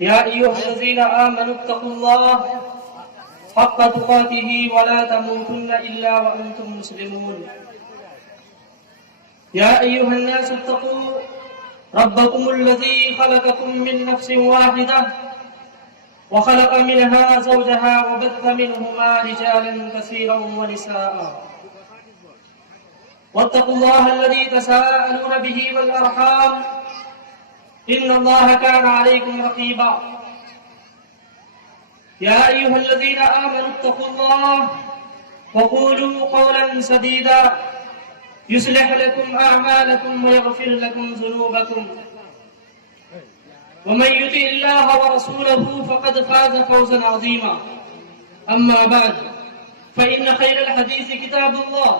يا أيها الذين آمنوا اتقوا الله حق تقاته ولا تموتن إلا وأنتم مسلمون. يا أيها الناس اتقوا ربكم الذي خلقكم من نفس واحدة وخلق منها زوجها وبث منهما رجالا كثيرا ونساء واتقوا الله الذي تساءلون به والأرحام إن الله كان عليكم رقيبا. يا أيها الذين آمنوا اتقوا الله وقولوا قولا سديدا يصلح لكم أعمالكم ويغفر لكم ذنوبكم ومن يطع الله ورسوله فقد فاز فوزا عظيما. أما بعد فإن خير الحديث كتاب الله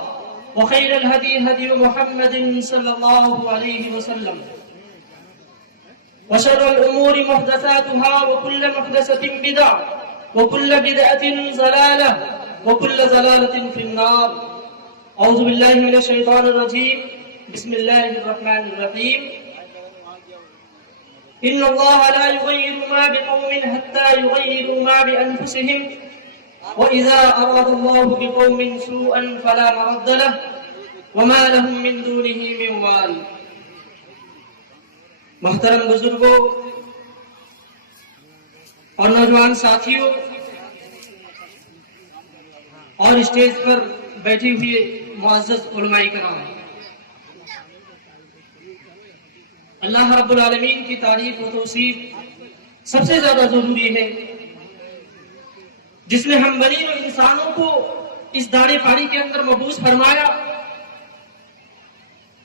وخير الهدي هدي محمد صلى الله عليه وسلم وشر الأمور محدثاتها وكل محدثة بدعة وكل بدعة ضلالة وكل ضلالة في النار. أعوذ بالله من الشيطان الرجيم. بسم الله الرحمن الرحيم. إن الله لا يغير ما بقوم حتى يغيروا ما بأنفسهم وإذا أراد الله بقوم سوءا فلا مرد له وما لهم من دونه من وال. محترم بزرگوں اور نوجوان ساتھیوں اور اسٹیج پر بیٹھے ہوئے معزز علماء کرام، اللہ رب العالمین کی تعریف و توصیف سب سے زیادہ ضروری ہے، جس نے ہم بنی و انسانوں کو اس داڑے فانی کے اندر مبعوث فرمایا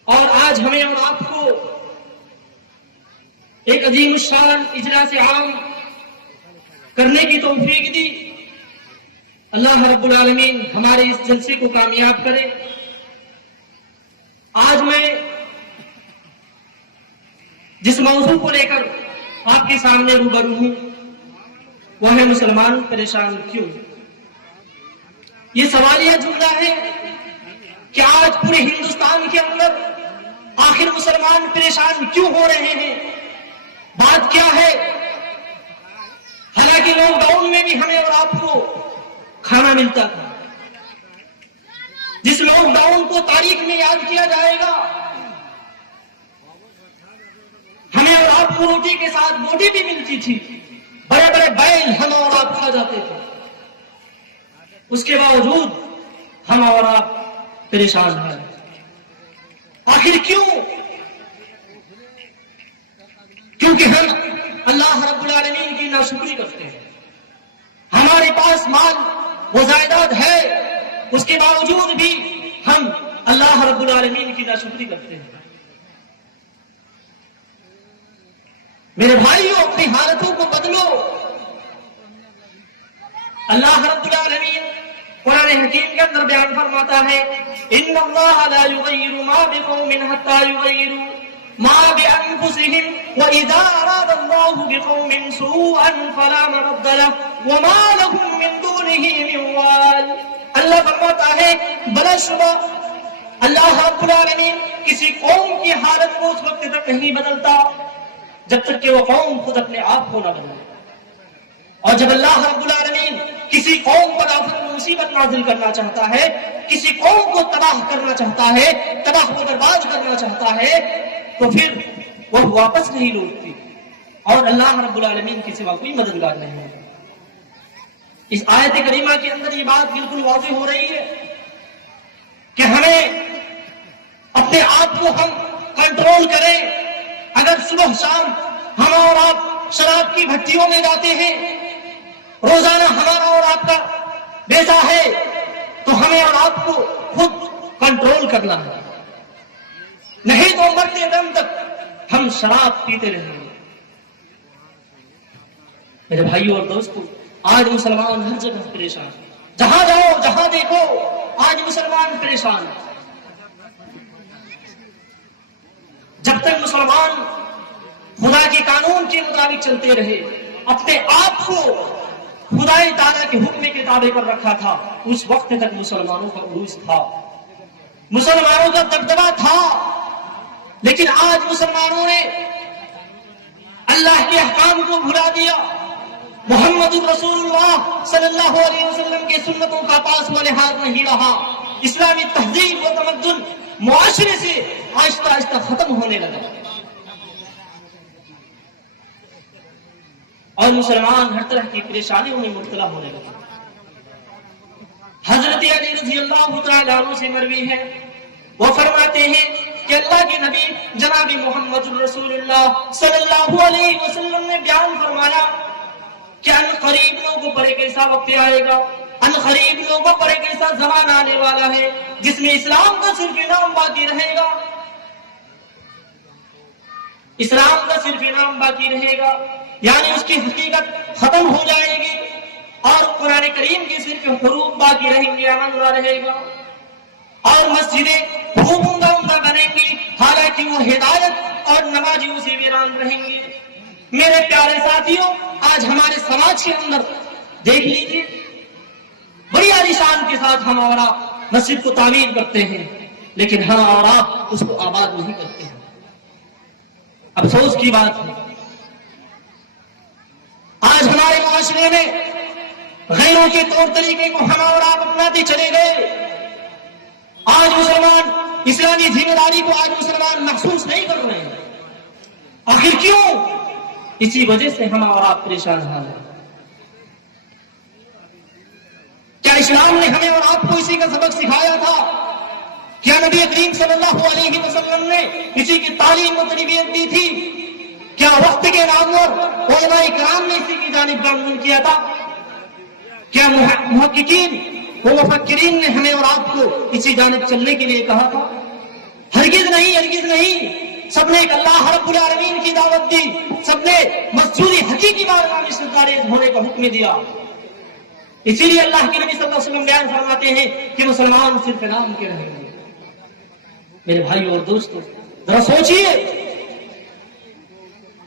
اور آج ہمیں اور آپ کو ایک عظیم الشان اجلاس عام کرنے کی توفیق دی۔ اللہ رب العالمین ہمارے اس جلسے کو کامیاب کرے۔ آج میں جس موضوع کو لے کر آپ کے سامنے روبرو ہوں وہ ہے مسلمان پریشان کیوں۔ یہ سوالیہ جملہ ہے کہ آج پورے ہندوستان کے اندر آخر مسلمان پریشان کیوں ہو رہے ہیں، بات کیا ہے؟ حالانکہ لاک ڈاؤن میں بھی ہمیں اور آپ کو کھانا ملتا تھا، جس لاک ڈاؤن کو تاریخ میں یاد کیا جائے گا۔ ہمیں اور آپ کو روٹی کے ساتھ بوٹی بھی ملتی تھی، بڑے بڑے بیل ہم اور آپ کھا جاتے تھے، اس کے باوجود ہم اور آپ پریشان ہیں۔ آخر کیوں؟ کیونکہ ہم اللہ رب العالمین کی ناشکری کرتے ہیں۔ ہمارے پاس مال و جائیداد ہے، اس کے باوجود بھی ہم اللہ رب العالمین کی ناشکری کرتے ہیں۔ میرے بھائیوں، اپنی حالتوں کو بدلو۔ اللہ رب العالمین قرآن حکیم کے اندر بیان فرماتا ہے ان اللہ لا یغیر ما بقوم حتی یغیروا ما بانفسهم واذا اراد اللہ بقوم سوءا فلا مرد له وما لهم من دونه من وال۔ اللہ فرماتا ہے بلا شبہ اللہ رب العالمین کسی قوم کی حالت کو اس وقت تک نہیں بدلتا جب تک کہ وہ قوم خود اپنے آپ کو نہ بدلے، اور جب اللہ رب العالمین کسی قوم پر آفت مصیبت نازل کرنا چاہتا ہے، کسی قوم کو تباہ کرنا چاہتا ہے، تباہ و برباد کرنا چاہتا ہے، تو پھر وہ واپس نہیں لوٹتی اور اللہ رب العالمین کے سوا کوئی مددگار نہیں ہے۔ اس آیت کریمہ کے اندر یہ بات بالکل واضح ہو رہی ہے کہ ہمیں اپنے آپ کو ہم کنٹرول کریں۔ اگر صبح شام ہم اور آپ شراب کی بھٹیوں میں جاتے ہیں، روزانہ ہمارا اور آپ کا بیٹا ہے، تو ہمیں اور آپ کو خود کنٹرول کرنا ہے، نہیں تو مرتے دم تک ہم شراب پیتے رہیں گے۔ میرے بھائیوں اور دوستوں، آج مسلمان ہر جگہ پریشان، جہاں جاؤ جہاں دیکھو آج مسلمان پریشان۔ جب تک مسلمان خدا کے قانون کے مطابق چلتے رہے، اپنے آپ کو خدائے تعالیٰ کے حکم کے تابع پر رکھا تھا، اس وقت تک مسلمانوں کا عروج تھا، مسلمانوں کا دبدبہ تھا۔ لیکن آج مسلمانوں نے اللہ کے احکام کو بھلا دیا، محمد رسول اللہ صلی اللہ علیہ وسلم کے سنتوں کا پاس و لحاظ نہیں رہا، اسلامی تہذیب و تمدن معاشرے سے آہستہ آہستہ ختم ہونے لگا، اور مسلمان ہر طرح کی پریشانیوں میں مبتلا ہونے لگا۔ حضرت علی رضی اللہ تعالیٰ عنہ سے مروی ہے، وہ فرماتے ہیں کہ اللہ کے نبی جناب محمد رسول اللہ صلی اللہ علیہ وسلم نے بیان فرمایا کہ ان قریب لوگوں پر ایک ایسا وقت آئے گا، ان قریب لوگوں پر ایک ایسا زمانہ آنے والا ہے جس میں اسلام کا صرف نام باقی رہے گا، اسلام کا صرف نام باقی رہے گا، یعنی اس کی حقیقت ختم ہو جائے گی، اور قرآن کریم کی صرف حروف باقی رہیں گے، عمل نہ رہے گا، اور مسجدیں عمدہ عمدہ بنیں گی، حالانکہ وہ ہدایت اور نمازیوں سے ویران رہیں گے۔ میرے پیارے ساتھیوں، آج ہمارے سماج کے اندر دیکھ لیجیے، بڑی عالیشان کے ساتھ ہم اور آپ مسجد کو تعمیر کرتے ہیں، لیکن ہم اور آپ اس کو آباد نہیں کرتے ہیں۔ افسوس کی بات ہے، آج ہمارے معاشرے میں غیروں کے طور طریقے کو ہم اور آپ اپناتے چلے گئے۔ آج مسلمان اسلامی ذمہ داری کو آج مسلمان محسوس نہیں کر رہے ہیں۔ آخر کیوں؟ اسی وجہ سے ہم اور آپ پریشان حال ہیں۔ کیا اسلام نے ہمیں اور آپ کو اسی کا سبق سکھایا تھا؟ کیا نبی کریم صلی اللہ علیہ وسلم نے اسی کی تعلیم و تربیت دی تھی؟ کیا وقت کے نامور علماء کرام نے اسی کی جانب گامزن کیا تھا؟ کیا محققین و مفکرین نے ہمیں اور آپ کو اسی جانب چلنے کے لیے کہا تھا؟ ہرگز نہیں، ہرگز نہیں۔ سب نے ایک اللہ رب العالمین کی دعوت دی، سب نے مسجود حقیقی بارگاہ میں سردار ہونے کا حکم دیا۔ اسی لیے اللہ کے نبی صلی اللہ علیہ وسلم بیان فرماتے ہیں کہ مسلمان صرف نام کے رہیں گے۔ میرے بھائی اور دوستو، ذرا سوچئے،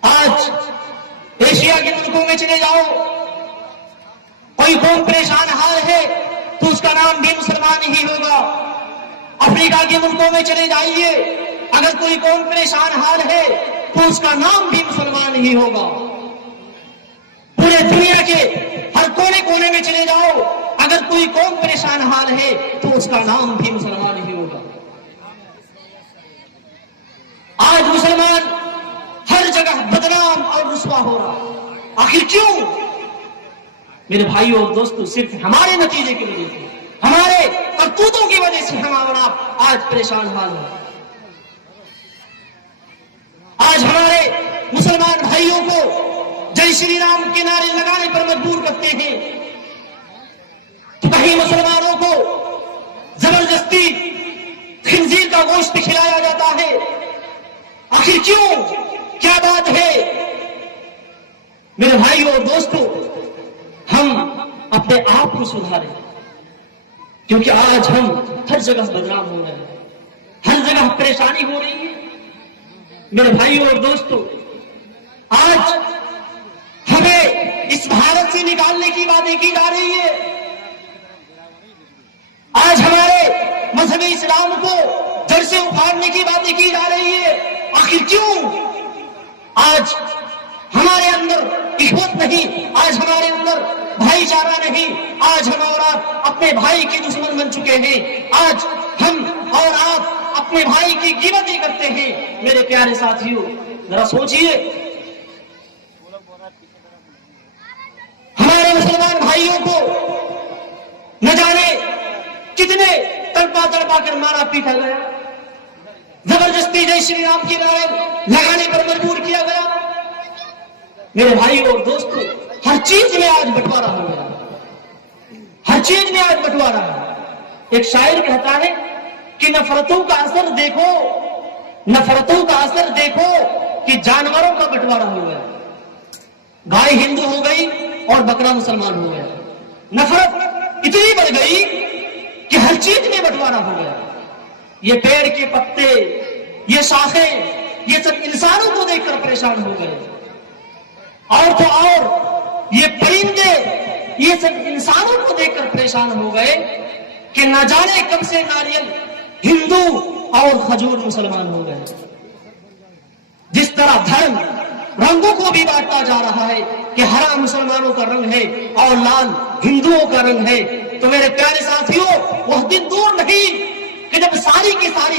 آج ایشیا کے ملکوں میں چلے جاؤ، کوئی قوم پریشان حال ہے تو اس کا نام بھی مسلمان ہی ہوگا۔ افریقہ کے ملکوں میں چلے جائیے، اگر کوئی قوم پریشان حال ہے تو اس کا نام بھی مسلمان ہی ہوگا۔ پورے دنیا کے ہر کونے کونے میں چلے جاؤ، اگر کوئی قوم پریشان حال ہے تو اس کا نام بھی مسلمان ہی ہوگا۔ آج مسلمان ہر جگہ بدنام اور رسوا ہو رہا، آخر کیوں؟ میرے بھائیوں اور دوستو، صرف ہمارے نتیجے کی وجہ سے، ہمارے کرتوتوں کی وجہ سے ہم اور آپ آج پریشان حال ہیں۔ آج ہمارے مسلمان بھائیوں کو جے شری رام کے نعرے لگانے پر مجبور کرتے ہیں، تو کہیں مسلمانوں کو زبردستی خنزیر کا گوشت کھلایا جاتا ہے۔ آخر کیوں؟ کیا بات ہے؟ میرے بھائیوں اور دوستو، ہم اپنے آپ کو سدھاریں، کیونکہ آج ہم ہر جگہ بدنام ہو رہے ہیں، ہر جگہ پریشانی ہو رہی ہے۔ میرے بھائیوں اور دوستو، آج ہمیں اس بھارت سے نکالنے کی باتیں کی جا رہی ہے، آج ہمارے مذہب اسلام کو جڑ سے اکھاڑنے کی باتیں کی جا رہی ہے۔ آخر کیوں؟ آج ہمارے اندر اخوت نہیں، آج ہمارے اندر بھائی چارہ نہیں، آج ہم اور آپ اپنے بھائی کے دشمن بن چکے ہیں، آج ہم اور آپ اپنے بھائی کی غیبتیں کرتے ہیں۔ میرے پیارے ساتھیوں، ذرا سوچئے، ہمارے مسلمان بھائیوں کو نہ جانے کتنے تڑپا تڑپا کر مارا پیٹا گیا، زبردستی جے شری رام کی نعرے لگانے پر مجبور کیا گیا۔ میرے بھائیوں اور دوستو، ہر چیز میں آج بٹوارا ہو گیا، ہر چیز میں آج بٹوارا ہے۔ ایک شاعر کہتا ہے کہ نفرتوں کا اثر دیکھو، نفرتوں کا اثر دیکھو کہ جانوروں کا بٹوارا ہو گیا، گائے ہندو ہو گئی اور بکرا مسلمان ہو گیا، نفرت اتنی بڑھ گئی کہ ہر چیز میں بٹوارا ہو گیا۔ یہ پیڑ کے پتے، یہ شاخیں، یہ سب انسانوں کو دیکھ کر پریشان ہو گئے، اور تو اور یہ پرندے، یہ سب انسانوں کو دیکھ کر پریشان ہو گئے کہ نہ جانے کب سے ناریل ہندو اور کھجور مسلمان ہو گئے۔ جس طرح دھرم رنگوں کو بھی بانٹتا جا رہا ہے کہ ہرا مسلمانوں کا رنگ ہے اور لال ہندوؤں کا رنگ ہے. تو میرے پیارے ساتھیوں، وہ دن دور نہیں کہ جب ساری کی ساری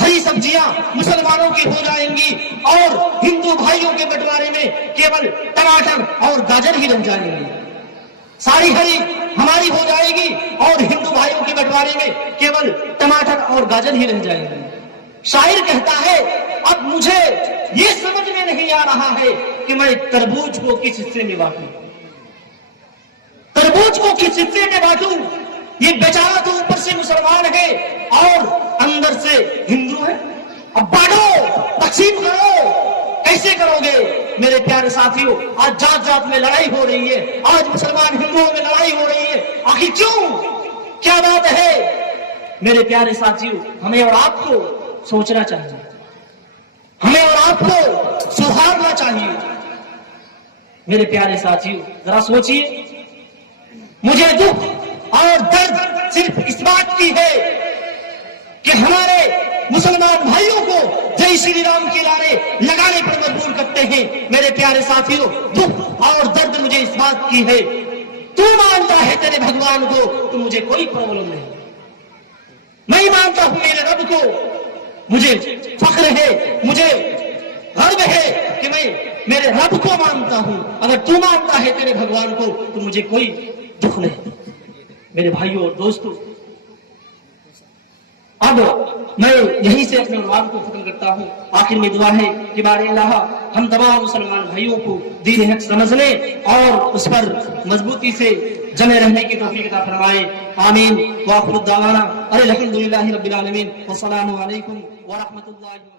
ہری سبزیاں مسلمانوں کی ہو جائیں گی اور ہندو بھائیوں کے بٹوارے میں کیول ٹماٹر اور گاجر ہی رہ جائیں گے. ساری ہری ہماری ہو جائے گی اور ہندو بھائیوں کے بٹوارے میں کیول ٹماٹر اور گاجر ہی رہ جائیں گے. شاعر کہتا ہے اب مجھے یہ سمجھ میں نہیں آ رہا ہے کہ میں تربوز کو کس حصے میں بانٹوں، تربوز کو کس حصے میں بانٹوں. یہ بیچارہ تو اوپر سے مسلمان ہے اور اندر سے ہندو ہے. اب بانٹو، تقسیم کرو. کیسے کرو گے میرے پیارے ساتھیوں؟ آج ذات ذات میں لڑائی ہو رہی ہے، آج مسلمان ہندوؤں میں لڑائی ہو رہی ہے. آخر کیوں؟ کیا بات ہے؟ میرے پیارے ساتھیوں، ہمیں اور آپ کو سوچنا چاہیے، ہمیں اور آپ کو سدھارنا چاہیے. میرے پیارے ساتھیوں، ذرا سوچئے. مجھے دکھ اور درد صرف اس بات کی ہے کہ ہمارے مسلمان بھائیوں کو جے شری رام کے نعرے لگانے پر مجبور کرتے ہیں. میرے پیارے ساتھیوں، دکھ اور درد مجھے اس بات کی ہے، تو مانتا ہے تیرے بھگوان کو تو مجھے کوئی پرابلم نہیں. میں مانتا ہوں میرے رب کو، مجھے فخر ہے، مجھے گرو ہے کہ میں میرے رب کو مانتا ہوں. اگر تو مانتا ہے تیرے بھگوان کو تو مجھے کوئی دکھ نہیں. میرے بھائیوں اور دوستوں، اب میں یہیں سے اپنے عنوان کو ختم کرتا ہوں. آخر میں دعا ہے کہ بارے اللہ ہم تمام مسلمان بھائیوں کو دین حق سمجھنے اور اس پر مضبوطی سے جمع رہنے کی توفیق عطا فرمائے. آمین. وآخر دعوانا الحمدللہ رب العالمین. والسلام علیکم ورحمۃ اللہ.